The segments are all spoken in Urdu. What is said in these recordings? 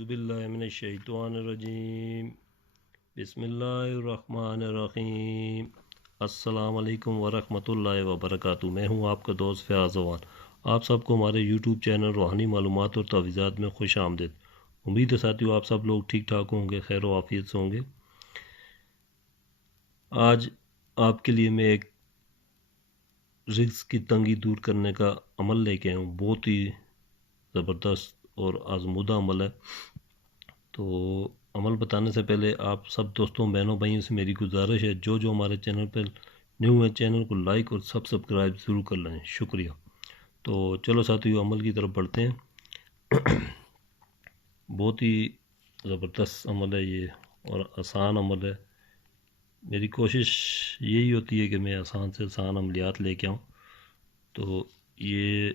اعوذ باللہ من الشیطان الرجیم بسم اللہ الرحمن الرحیم السلام علیکم ورحمۃ اللہ وبرکاتہ۔ میں ہوں آپ کا دوست فیاض اوان۔ آپ سب کو ہمارے یوٹیوب چینل روحانی معلومات اور تعویذات میں خوش آمدید۔ امید ہے ساتھیو آپ سب لوگ ٹھیک ٹھاک ہوں گے، خیر و عافیت سے ہوں گے۔ آج آپ کے لیے میں ایک رزق کی تنگی دور کرنے کا عمل لے کے آیا ہوں۔ بہت ہی زبردست اور آزمودہ عمل ہے۔ تو عمل بتانے سے پہلے آپ سب دوستوں بہنوں بھائیوں سے میری گزارش ہے، جو ہمارے چینل پر نیو ہے چینل کو لائک اور سبسکرائب ضرور کر لیں، شکریہ۔ تو چلو ساتھیو عمل کی طرف بڑھتے ہیں۔ بہت ہی زبردست عمل ہے یہ اور آسان عمل ہے۔ میری کوشش یہی ہوتی ہے کہ میں آسان سے آسان عملیات لے کے آؤں۔ تو یہ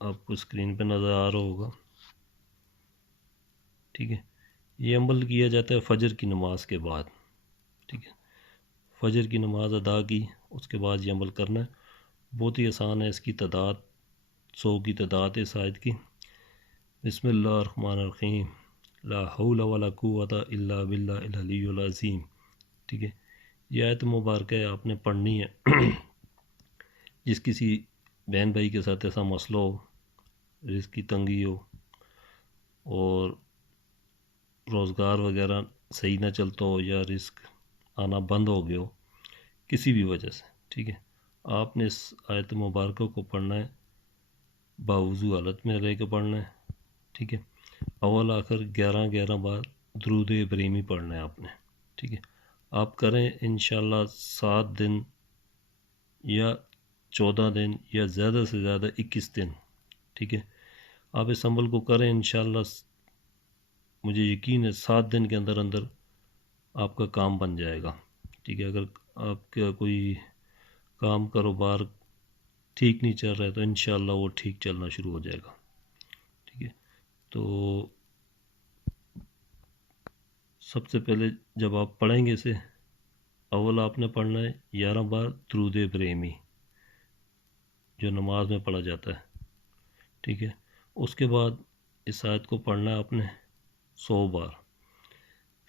آپ کو اسکرین پہ نظر آ رہا ہوگا، ٹھیک ہے۔ یہ عمل کیا جاتا ہے فجر کی نماز کے بعد، ٹھیک ہے۔ فجر کی نماز ادا کی، اس کے بعد یہ عمل کرنا ہے۔ بہت ہی آسان ہے، اس کی تعداد 100 کی تعداد ہے اس آیت کی۔ بسم اللہ الرحمن الرحیم، لا حول ولا قوت الا باللہ العلی العظیم، ٹھیک ہے۔ یہ آیت مبارکہ ہے، آپ نے پڑھنی ہے۔ جس کسی بہن بھائی کے ساتھ ایسا مسئلہ ہو، رزق کی تنگی ہو اور روزگار وغیرہ صحیح نہ چلتا ہو یا رزق آنا بند ہو گیا ہو کسی بھی وجہ سے، ٹھیک ہے، آپ نے اس آیت مبارکہ کو پڑھنا ہے، باوضو حالت میں رہ کے پڑھنا ہے، ٹھیک ہے۔ اول آخر 11 بار درود ابراہیمی پڑھنا ہے آپ نے، ٹھیک ہے۔ آپ کریں انشاءاللہ 7 دن یا 14 دن یا زیادہ سے زیادہ 21 دن، ٹھیک ہے۔ آپ اس عمل کو کریں انشاءاللہ، مجھے یقین ہے 7 دن کے اندر اندر آپ کا کام بن جائے گا، ٹھیک ہے۔ اگر آپ کا کوئی کام کاروبار ٹھیک نہیں چل رہا ہے تو انشاءاللہ وہ ٹھیک چلنا شروع ہو جائے گا، ٹھیک ہے۔ تو سب سے پہلے جب آپ پڑھیں گے اسے، اول آپ نے پڑھنا ہے 11 بار درود ابراہیمی جو نماز میں پڑھا جاتا ہے، ٹھیک ہے۔ اس کے بعد اس آیت کو پڑھنا ہے آپ نے 100 بار،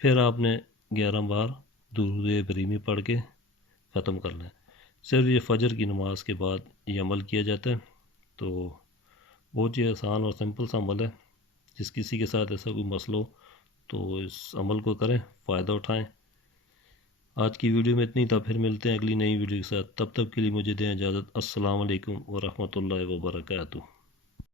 پھر آپ نے 11 بار درود ابراہیمی پڑھ کے ختم کرنا ہے۔ صرف یہ فجر کی نماز کے بعد یہ عمل کیا جاتا ہے۔ تو بہت ہی آسان اور سمپل سا عمل ہے۔ جس کسی کے ساتھ ایسا کوئی مسئلہ ہو تو اس عمل کو کریں، فائدہ اٹھائیں۔ آج کی ویڈیو میں اتنی تھا، پھر ملتے ہیں اگلی نئی ویڈیو کے ساتھ۔ تب تک کے لیے مجھے دیں اجازت۔ السلام علیکم ورحمۃ اللہ وبرکاتہ۔